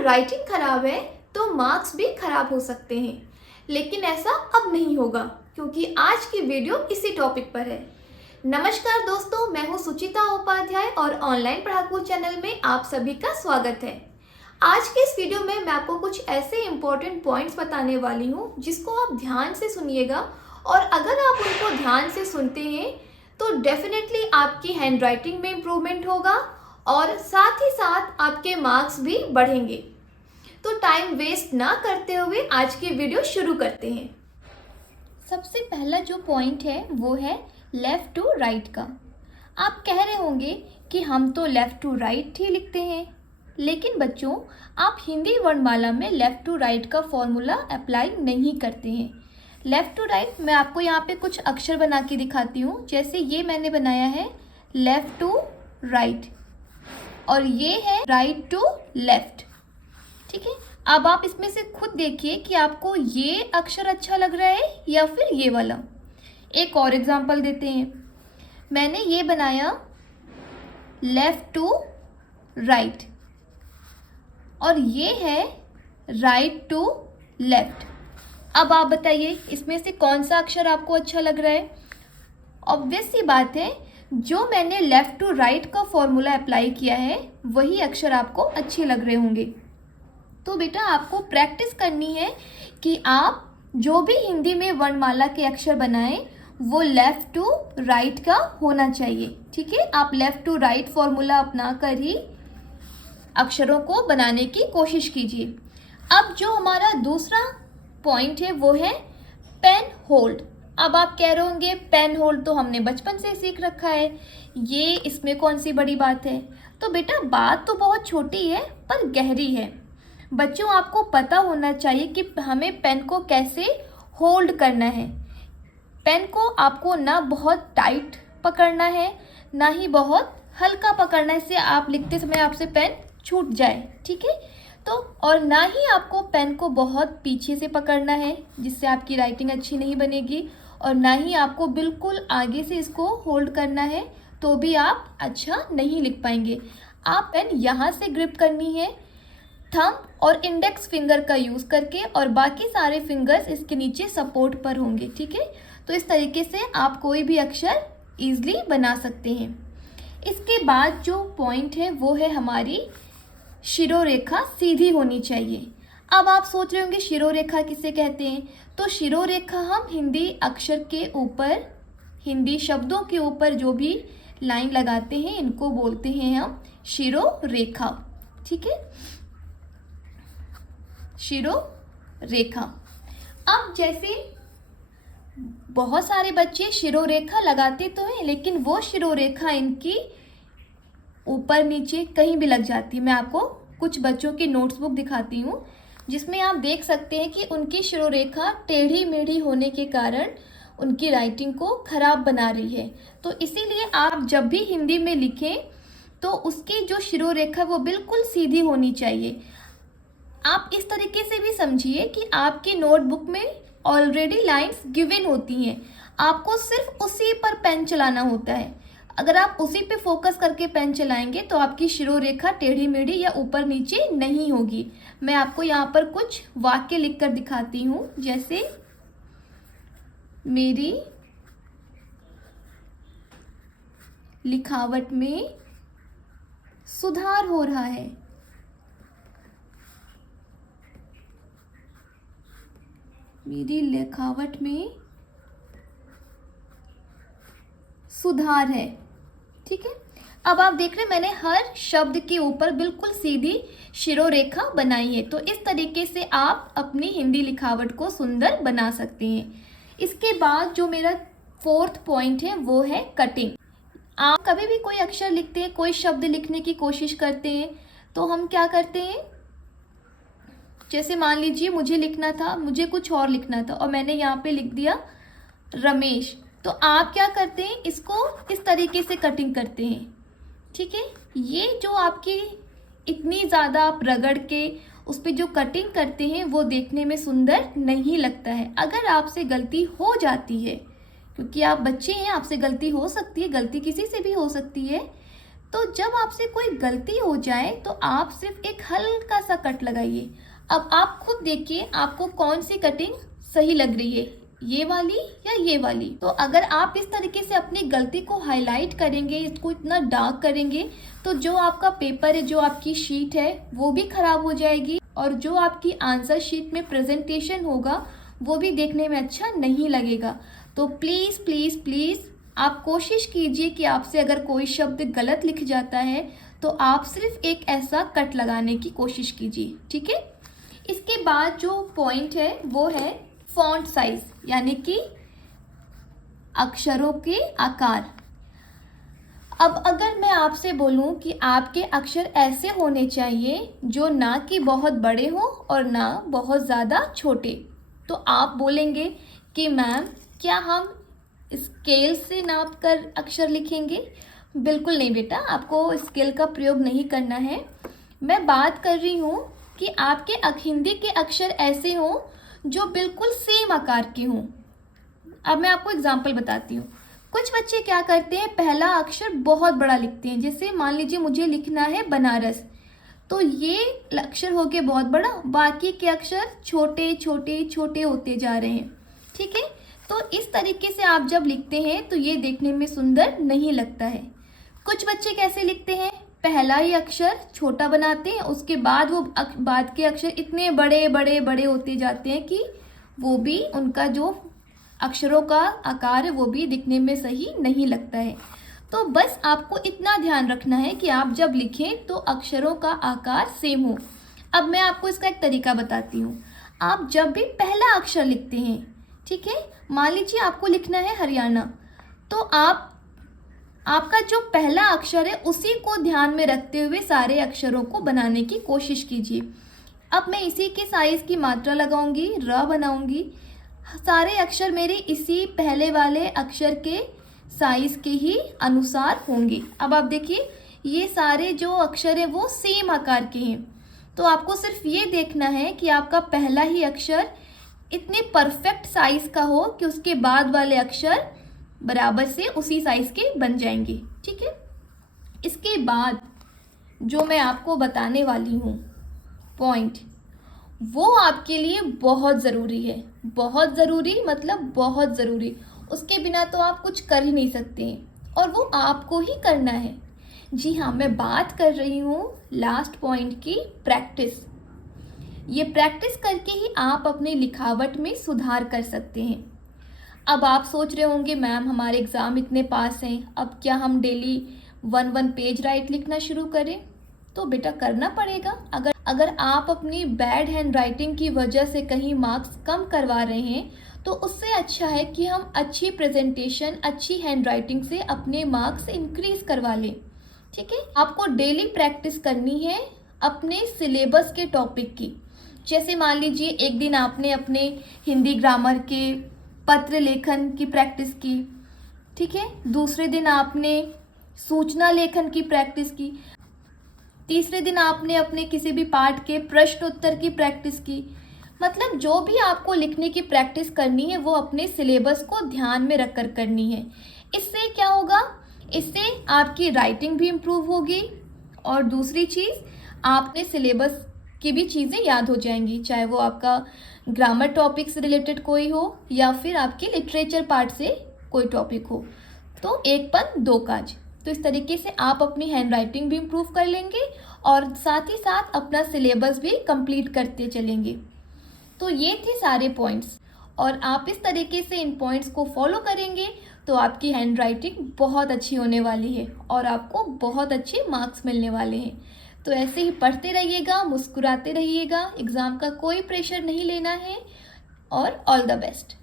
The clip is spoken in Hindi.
अगर राइटिंग खराब है तो मार्क्स भी खराब हो सकते हैं, लेकिन ऐसा अब नहीं होगा क्योंकि आज की वीडियो इसी टॉपिक पर है। नमस्कार दोस्तों, मैं हूं सुचिता उपाध्याय और ऑनलाइन पढ़ाकू चैनल में आप सभी का स्वागत है। आज के इस वीडियो में मैं आपको कुछ ऐसे इंपॉर्टेंट पॉइंट्स बताने वाली हूं जिसको आप ध्यान से सुनिएगा, और अगर आप उनको ध्यान से सुनते हैं तो डेफिनेटली आपकी हैंड राइटिंग में इम्प्रूवमेंट होगा और साथ ही साथ आपके मार्क्स भी बढ़ेंगे। तो टाइम वेस्ट ना करते हुए आज की वीडियो शुरू करते हैं। सबसे पहला जो पॉइंट है वो है लेफ़्ट टू राइट का। आप कह रहे होंगे कि हम तो लेफ़्ट टू राइट ही लिखते हैं, लेकिन बच्चों आप हिंदी वर्णमाला में लेफ़्ट टू राइट का फॉर्मूला अप्लाई नहीं करते हैं। लेफ़्ट टू राइट मैं आपको यहाँ पे कुछ अक्षर बना के दिखाती हूँ। जैसे ये मैंने बनाया है लेफ़्ट टू राइट और ये है राइट टू लेफ़्ट। ठीक है, अब आप इसमें से खुद देखिए कि आपको ये अक्षर अच्छा लग रहा है या फिर ये वाला। एक और एग्जांपल देते हैं। मैंने ये बनाया लेफ़्ट टू राइट और ये है राइट टू लेफ़्ट। अब आप बताइए इसमें से कौन सा अक्षर आपको अच्छा लग रहा है। ऑब्वियस सी बात है, जो मैंने लेफ़्ट टू राइट का फॉर्मूला अप्लाई किया है वही अक्षर आपको अच्छे लग रहे होंगे। तो बेटा आपको प्रैक्टिस करनी है कि आप जो भी हिंदी में वर्णमाला के अक्षर बनाएं वो लेफ़्ट टू राइट का होना चाहिए। ठीक है, आप लेफ़्ट टू राइट फॉर्मूला अपना कर ही अक्षरों को बनाने की कोशिश कीजिए। अब जो हमारा दूसरा पॉइंट है वो है पेन होल्ड। अब आप कह रहे होंगे पेन होल्ड तो हमने बचपन से सीख रखा है, ये इसमें कौन सी बड़ी बात है। तो बेटा बात तो बहुत छोटी है पर गहरी है। बच्चों आपको पता होना चाहिए कि हमें पेन को कैसे होल्ड करना है। पेन को आपको ना बहुत टाइट पकड़ना है ना ही बहुत हल्का पकड़ना है, इससे आप लिखते समय आपसे पेन छूट जाए। ठीक है, तो और ना ही आपको पेन को बहुत पीछे से पकड़ना है जिससे आपकी राइटिंग अच्छी नहीं बनेगी, और ना ही आपको बिल्कुल आगे से इसको होल्ड करना है तो भी आप अच्छा नहीं लिख पाएंगे। आप पेन यहाँ से ग्रिप करनी है थंब और इंडेक्स फिंगर का यूज़ करके, और बाकी सारे फिंगर्स इसके नीचे सपोर्ट पर होंगे। ठीक है, तो इस तरीके से आप कोई भी अक्षर ईजिली बना सकते हैं। इसके बाद जो पॉइंट है वो है हमारी शिरोरेखा सीधी होनी चाहिए। अब आप सोच रहे होंगे शिरोरेखा किसे कहते हैं। तो शिरोरेखा हम हिंदी अक्षर के ऊपर, हिंदी शब्दों के ऊपर जो भी लाइन लगाते हैं इनको बोलते हैं हम शिरोरेखा। ठीक है, शिरोरेखा। अब जैसे बहुत सारे बच्चे शिरोरेखा लगाते तो हैं, लेकिन वो शिरोरेखा इनकी ऊपर नीचे कहीं भी लग जाती है। मैं आपको कुछ बच्चों की नोट्स बुक दिखाती हूँ जिसमें आप देख सकते हैं कि उनकी शिरोरेखा टेढ़ी मेढ़ी होने के कारण उनकी राइटिंग को खराब बना रही है। तो इसीलिए आप जब भी हिंदी में लिखें तो उसकी जो शिरोरेखा वो बिल्कुल सीधी होनी चाहिए। आप इस तरीके से भी समझिए कि आपकी नोटबुक में ऑलरेडी लाइंस गिवन होती हैं, आपको सिर्फ उसी पर पेन चलाना होता है। अगर आप उसी पे फोकस करके पेन चलाएंगे तो आपकी शिरोरेखा टेढ़ी मेढ़ी या ऊपर नीचे नहीं होगी। मैं आपको यहाँ पर कुछ वाक्य लिखकर दिखाती हूँ। जैसे मेरी लिखावट में सुधार हो रहा है। मेरी लिखावट में सुधार है। ठीक है, अब आप देख रहे हैं मैंने हर शब्द के ऊपर बिल्कुल सीधी शिरोरेखा बनाई है। तो इस तरीके से आप अपनी हिंदी लिखावट को सुंदर बना सकते हैं। इसके बाद जो मेरा फोर्थ पॉइंट है वो है कटिंग। आप कभी भी कोई अक्षर लिखते हैं, कोई शब्द लिखने की कोशिश करते हैं तो हम क्या करते हैं, जैसे मान लीजिए मुझे लिखना था, मुझे कुछ और लिखना था और मैंने यहाँ पे लिख दिया रमेश, तो आप क्या करते हैं, इसको इस तरीके से कटिंग करते हैं। ठीक है, ये जो आपकी इतनी ज़्यादा आप रगड़ के उस पर जो कटिंग करते हैं वो देखने में सुंदर नहीं लगता है। अगर आपसे गलती हो जाती है, क्योंकि आप बच्चे हैं, आपसे गलती हो सकती है, गलती किसी से भी हो सकती है, तो जब आपसे कोई गलती हो जाए तो आप सिर्फ एक हल्का सा कट लगाइए। अब आप खुद देखिए आपको कौन सी कटिंग सही लग रही है, ये वाली या ये वाली। तो अगर आप इस तरीके से अपनी गलती को हाईलाइट करेंगे, इसको इतना डार्क करेंगे, तो जो आपका पेपर है, जो आपकी शीट है, वो भी खराब हो जाएगी और जो आपकी आंसर शीट में प्रेजेंटेशन होगा वो भी देखने में अच्छा नहीं लगेगा। तो प्लीज़ प्लीज़ प्लीज़ आप कोशिश कीजिए कि आपसे अगर कोई शब्द गलत लिख जाता है तो आप सिर्फ एक ऐसा कट लगाने की कोशिश कीजिए, ठीक है। इसके बाद जो पॉइंट है वो है फॉन्ट साइज, यानी कि अक्षरों के आकार। अब अगर मैं आपसे बोलूं कि आपके अक्षर ऐसे होने चाहिए जो ना कि बहुत बड़े हो और ना बहुत ज़्यादा छोटे, तो आप बोलेंगे कि मैम क्या हम स्केल से नाप कर अक्षर लिखेंगे? बिल्कुल नहीं बेटा, आपको स्केल का प्रयोग नहीं करना है। मैं बात कर रही हूँ कि आपके हिंदी के अक्षर ऐसे हों जो बिल्कुल सेम आकार के हों। अब मैं आपको एग्जांपल बताती हूँ। कुछ बच्चे क्या करते हैं, पहला अक्षर बहुत बड़ा लिखते हैं। जैसे मान लीजिए मुझे लिखना है बनारस, तो ये अक्षर हो गया बहुत बड़ा, बाकी के अक्षर छोटे छोटे छोटे होते जा रहे हैं, ठीक है। तो इस तरीके से आप जब लिखते हैं तो ये देखने में सुंदर नहीं लगता है। कुछ बच्चे कैसे लिखते हैं, पहला ही अक्षर छोटा बनाते हैं, उसके बाद वो बाद के अक्षर इतने बड़े बड़े बड़े होते जाते हैं कि वो भी उनका जो अक्षरों का आकार है वो भी दिखने में सही नहीं लगता है। तो बस आपको इतना ध्यान रखना है कि आप जब लिखें तो अक्षरों का आकार सेम हो। अब मैं आपको इसका एक तरीका बताती हूँ। आप जब भी पहला अक्षर लिखते हैं, ठीक है, मान लीजिए आपको लिखना है हरियाणा, तो आपका जो पहला अक्षर है उसी को ध्यान में रखते हुए सारे अक्षरों को बनाने की कोशिश कीजिए। अब मैं इसी के साइज़ की मात्रा लगाऊंगी, र बनाऊंगी। सारे अक्षर मेरे इसी पहले वाले अक्षर के साइज़ के ही अनुसार होंगे। अब आप देखिए ये सारे जो अक्षर हैं वो सेम आकार के हैं। तो आपको सिर्फ ये देखना है कि आपका पहला ही अक्षर इतने परफेक्ट साइज़ का हो कि उसके बाद वाले अक्षर बराबर से उसी साइज़ के बन जाएंगे, ठीक है। इसके बाद जो मैं आपको बताने वाली हूँ पॉइंट, वो आपके लिए बहुत ज़रूरी है। बहुत ज़रूरी मतलब बहुत ज़रूरी, उसके बिना तो आप कुछ कर ही नहीं सकते हैं और वो आपको ही करना है। जी हाँ, मैं बात कर रही हूँ लास्ट पॉइंट की, प्रैक्टिस। ये प्रैक्टिस करके ही आप अपने लिखावट में सुधार कर सकते हैं। अब आप सोच रहे होंगे मैम हमारे एग्ज़ाम इतने पास हैं, अब क्या हम डेली 1 पेज राइट लिखना शुरू करें? तो बेटा करना पड़ेगा। अगर आप अपनी बैड हैंड राइटिंग की वजह से कहीं मार्क्स कम करवा रहे हैं तो उससे अच्छा है कि हम अच्छी प्रेजेंटेशन, अच्छी हैंड राइटिंग से अपने मार्क्स इंक्रीज करवा लें, ठीक है। आपको डेली प्रैक्टिस करनी है अपने सिलेबस के टॉपिक की। जैसे मान लीजिए एक दिन आपने अपने हिंदी ग्रामर के पत्र लेखन की प्रैक्टिस की, ठीक है, दूसरे दिन आपने सूचना लेखन की प्रैक्टिस की, तीसरे दिन आपने अपने किसी भी पाठ के प्रश्न उत्तर की प्रैक्टिस की। मतलब जो भी आपको लिखने की प्रैक्टिस करनी है वो अपने सिलेबस को ध्यान में रखकर करनी है। इससे क्या होगा, इससे आपकी राइटिंग भी इम्प्रूव होगी और दूसरी चीज़ आपने सिलेबस की भी चीज़ें याद हो जाएंगी, चाहे वो आपका ग्रामर टॉपिक से रिलेटेड कोई हो या फिर आपके लिटरेचर पार्ट से कोई टॉपिक हो। तो एक पन दो काज। तो इस तरीके से आप अपनी हैंड राइटिंग भी इम्प्रूव कर लेंगे और साथ ही साथ अपना सिलेबस भी कंप्लीट करते चलेंगे। तो ये थे सारे पॉइंट्स और आप इस तरीके से इन पॉइंट्स को फॉलो करेंगे तो आपकी हैंड राइटिंग बहुत अच्छी होने वाली है और आपको बहुत अच्छे मार्क्स मिलने वाले हैं। तो ऐसे ही पढ़ते रहिएगा, मुस्कुराते रहिएगा, एग्ज़ाम का कोई प्रेशर नहीं लेना है और ऑल द बेस्ट।